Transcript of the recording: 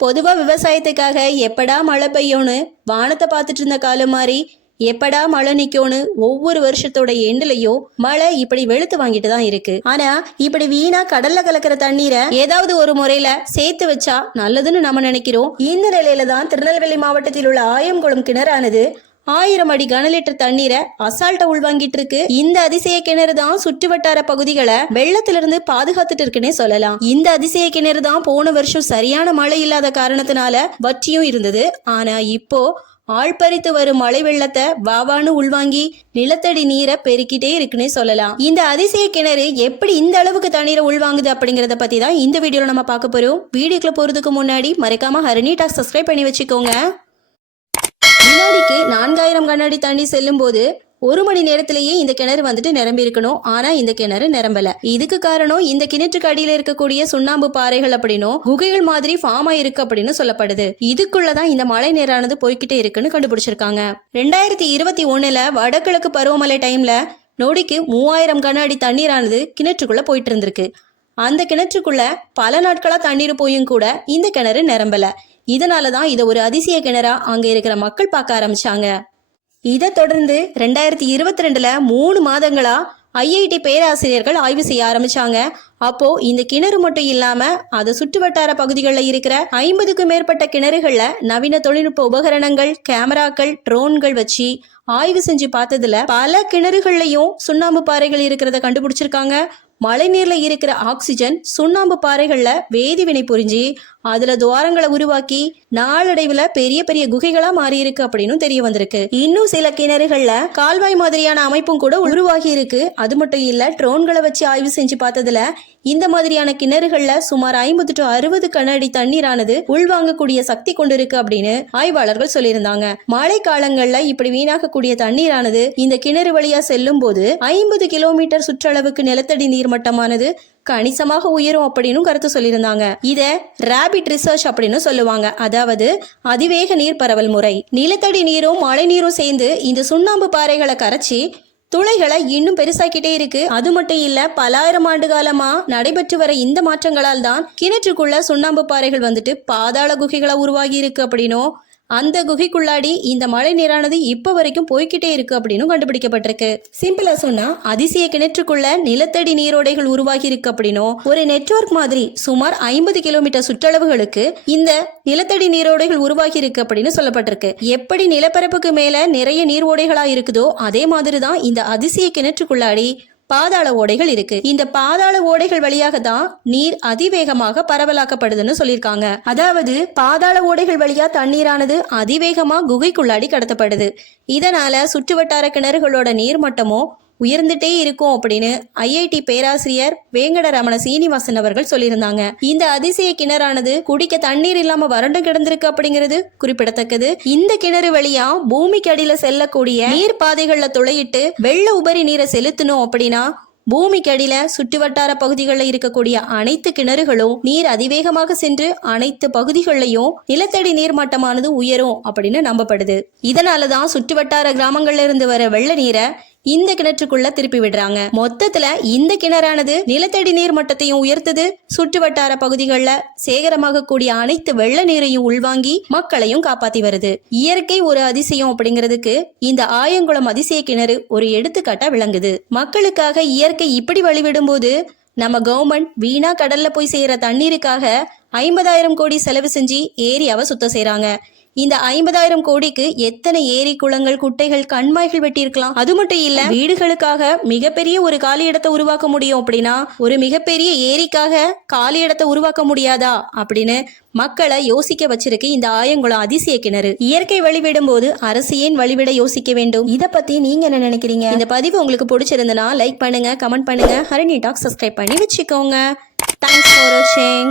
பொதுவா விவசாயத்துக்காக எப்படா மழை பெய்யும்னு வானத்தை பார்த்துட்டு இருந்த காலம் மாதிரி எப்படா மழை நிக்கும்னு ஒவ்வொரு வருஷத்தோட எண்டுலயும் மழை இப்படி வெளுத்து வாங்கிட்டு தான் இருக்கு. ஆனா இப்படி வீணா கடல்ல கலக்கிற தண்ணீரை ஏதாவது ஒரு முறையில சேர்த்து வச்சா நல்லதுன்னு நம்ம நினைக்கிறோம். இந்த நிலையில தான் திருநெல்வேலி மாவட்டத்தில் உள்ள ஆயங்குளம் கிணறானது ஆயிரம் அடி கன லிட்டர் தண்ணீரை அசால்ட்டா உள்வாங்கிட்டு இருக்கு இந்த அதிசய கிணறு தான் சுற்று வட்டார பகுதிகளை வெள்ளத்திலிருந்து பாதுகாத்துட்டு இருக்குன்னே சொல்லலாம். இந்த அதிசய கிணறு தான் போன வருஷம் சரியான மழை இல்லாத காரணத்தினால வற்றியும் இருந்தது. ஆனா இப்போ ஆழ்பறித்து வரும் மழை வெள்ளத்தை வாவானு உள்வாங்கி நிலத்தடி நீரை பெருக்கிட்டே இருக்குன்னு சொல்லலாம். இந்த அதிசய கிணறு எப்படி இந்த அளவுக்கு தண்ணீரை உள்வாங்குது அப்படிங்கறத பத்தி தான் இந்த வீடியோல நம்ம பார்க்க போறோம். வீடியோக்குள்ள போறதுக்கு முன்னாடி மறக்காம ஹரணி டாக் சப்ஸ்கிரைப் பண்ணி வச்சுக்கோங்க. வினாடிக்கு நான்காயிரம் கண்ணாடி தண்ணி செல்லும் போது ஒரு மணி நேரத்திலேயே இந்த கிணறு வந்துட்டு நிரம்பி இருக்கணும் ஆனா இந்த கிணறு நிரம்பல. இதுக்கு காரணம் இந்த கிணற்றுக்கு அடியில இருக்கக்கூடிய சுண்ணாம்பு பாறைகள் அப்படின்னும் குகைகள் மாதிரி ஃபார்ம் ஆயிருக்கு அப்படின்னு சொல்லப்படுது. இதுக்குள்ளதான் இந்த மழை நேரானது போய்கிட்டே இருக்குன்னு கண்டுபிடிச்சிருக்காங்க. ரெண்டாயிரத்தி இருபத்தி ஒண்ணுல வடகிழக்கு பருவமழை டைம்ல நொடிக்கு மூவாயிரம் கன அடி தண்ணீரானது கிணற்றுக்குள்ள போயிட்டு இருந்திருக்கு. அந்த கிணற்றுக்குள்ள பல நாட்களா தண்ணீர் போயும் கூட இந்த கிணறு நிரம்பல. இதனால தான் இதை ஒரு அதிசய கிணறா அங்கே இருக்கிற மக்கள் பார்க்க ஆரம்பிச்சாங்க. இதை தொடர்ந்து ரெண்டாயிரத்தி இருபத்தி ரெண்டுல மூணு மாதங்களா ஐஐடி பேராசிரியர்கள் ஆய்வு செய்ய ஆரம்பிச்சாங்க. அப்போ இந்த கிணறு மட்டும் இல்லாம அதை சுற்று வட்டார பகுதிகளில் இருக்கிற ஐம்பதுக்கும் மேற்பட்ட கிணறுகள்ல நவீன தொழில்நுட்ப உபகரணங்கள் கேமராக்கள் ட்ரோன்கள் வச்சு ஆய்வு செஞ்சு பார்த்ததுல பல கிணறுகள்லயும் சுண்ணாம்பு பாறைகள் இருக்கிறத கண்டுபிடிச்சிருக்காங்க. மழைநீர்ல இருக்கிற ஆக்சிஜன் சுண்ணாம்பு பாறைகள்ல வேதிவினை புரிஞ்சு அதுல துவாரங்களை உருவாக்கி நாளடைவுல பெரிய பெரிய குகைகளா மாறி இருக்கு அப்படின்னு தெரிய வந்திருக்கு. இன்னும் சில கிணறுகள்ல கால்வாய் மாதிரியான அமைப்பும் கூட உருவாகி இருக்கு. அது மட்டும் இல்ல ட்ரோன்களை வச்சு ஆய்வு செஞ்சு பார்த்ததுல இந்த மாதிரியான கிணறுகள்ல சுமார் ஐம்பது டு அறுபது கனஅடி தண்ணீரானது உள்வாங்கக்கூடிய சக்தி கொண்டிருக்கு அப்படின்னு ஆய்வாளர்கள் சொல்லியிருந்தாங்க. மழை காலங்கள்ல இப்படி வீணாகக்கூடிய தண்ணீரானது இந்த கிணறு வழியா செல்லும் போது ஐம்பது கிலோமீட்டர் சுற்றளவுக்கு நிலத்தடி நீர்மட்டமானது கணிசமாக உயரும் அப்படின்னு கருத்து சொல்லியிருந்தாங்க. இத ரேபிட் ரிசர்ச் அப்படின்னு சொல்லுவாங்க. அதாவது அதிவேக நீர் பரவல் முறை. நிலத்தடி நீரும் மழை நீரும் சேர்ந்து இந்த சுண்ணாம்பு பாறைகளை கரைச்சி துளைகளை இன்னும் பெருசாக்கிட்டே இருக்கு. அது மட்டும் இல்ல பலாயிரம் ஆண்டு காலமா நடைபெற்று வர இந்த மாற்றங்களால் தான் கிணற்றுக்குள்ள சுண்ணாம்பு பாறைகள் வந்துட்டு பாதாள குகைகளா உருவாகி இருக்கு அப்படின்னும் அந்த குகைக்குள்ளாடி இந்த மழை நீரானது இப்ப வரைக்கும் போய்கிட்டே இருக்கு அப்படின்னு கண்டுபிடிக்கப்பட்டிருக்கு. சிம்பிளா சொன்னா அதிசய கிணற்றுக்குள்ள நிலத்தடி நீரோடைகள் உருவாகி இருக்கு அப்படின்னும் ஒரு நெட்வொர்க் மாதிரி சுமார் ஐம்பது கிலோமீட்டர் சுற்றளவுகளுக்கு இந்த நிலத்தடி நீரோடைகள் உருவாகி இருக்கு அப்படின்னு சொல்லப்பட்டிருக்கு. எப்படி நிலப்பரப்புக்கு மேல நிறைய நீர் ஓடைகளா இருக்குதோ அதே மாதிரி தான் இந்த அதிசய கிணற்றுக்குள்ளாடி பாதாள ஓடைகள் இருக்கு. இந்த பாதாள ஓடைகள் வழியாக தான் நீர் அதிவேகமாக பரவலாக்கப்படுதுன்னு சொல்லியிருக்காங்க. அதாவது பாதாள ஓடைகள் வழியா தண்ணீரானது அதிவேகமா குகைக்குள்ளாடி கடத்தப்படுது. இதனால சுற்றுவட்டார கிணறுகளோட நீர்மட்டமும் உயர்ந்துட்டே இருக்கும் அப்படின்னு ஐஐடி பேராசிரியர் வேங்கடரமண சீனிவாசன் அவர்கள் சொல்லியிருந்தாங்க. இந்த அதிசய கிணறானது குடிக்க தண்ணீர் இல்லாம வறண்டு கிடந்திருக்கு அப்படிங்கிறது குறிப்பிடத்தக்கது. இந்த கிணறு வழியா பூமிக்கு அடியில செல்லக்கூடிய நீர் பாதைகள்ல துளையிட்டு வெள்ள உபரி நீரை செலுத்தணும் அப்படின்னா பூமிக்கு அடியில சுற்றுவட்டார பகுதிகளில் இருக்கக்கூடிய அனைத்து கிணறுகளும் நீர் அதிவேகமாக சென்று அனைத்து பகுதிகளிலையும் நிலத்தடி நீர்மட்டமானது உயரும் அப்படின்னு நம்பப்படுது. இதனாலதான் சுற்றுவட்டார கிராமங்கள்ல இருந்து வர வெள்ள நீரை இந்த கிணற்றுக்குள்ள திருப்பி விடுறாங்க. மொத்தத்துல இந்த கிணறானது நிலத்தடி நீர் மட்டத்தையும் உயர்த்துது. சுற்று வட்டார பகுதிகளில் சேகரமாகக்கூடிய அனைத்து வெள்ள நீரையும் உள்வாங்கி மக்களையும் காப்பாத்தி வருது. இயற்கை ஒரு அதிசயம் அப்படிங்கிறதுக்கு இந்த ஆயங்குளம் அதிசய கிணறு ஒரு எடுத்துக்காட்டா விளங்குது. மக்களுக்காக இயற்கை இப்படி வழிவிடும் போது நம்ம கவர்மெண்ட் வீணா கடல்ல போய் செய்யற தண்ணீருக்காக ஐம்பதாயிரம் கோடி செலவு செஞ்சு ஏரியாவை சுத்தம் செய்யறாங்க இந்த ஐம்பதாயிரம் கோடிக்கு எத்தனை ஏரி குளங்கள் குட்டைகள் கண்மாய்கள் வெட்டியிருக்கலாம்? அது மட்டும் இல்ல வீடுகளுக்காக மிகப்பெரிய ஒரு காலி இடத்தை உருவாக்க முடியும் அப்படின்னா ஒரு மிகப்பெரிய ஏரிக்காக காலி இடத்தை உருவாக்க முடியாதா? அப்படின்னு மக்களை யோசிக்க வச்சிருக்கு இந்த ஆயங்குளம் அதிசய கிணறு. இயற்கை வழிவிடும் போது அரசு ஏன் வழிவிட யோசிக்க வேண்டும்? இத பத்தி நீங்க என்ன நினைக்கிறீங்க? இந்த பதிவு உங்களுக்கு பிடிச்சிருந்தனா லைக் பண்ணுங்க கமெண்ட் பண்ணுங்க. ஹரணி டாக் சப்ஸ்கிரைப் பண்ணி வச்சுக்கோங்க. தேங்க்ஸ் ஃபார் வாட்சிங்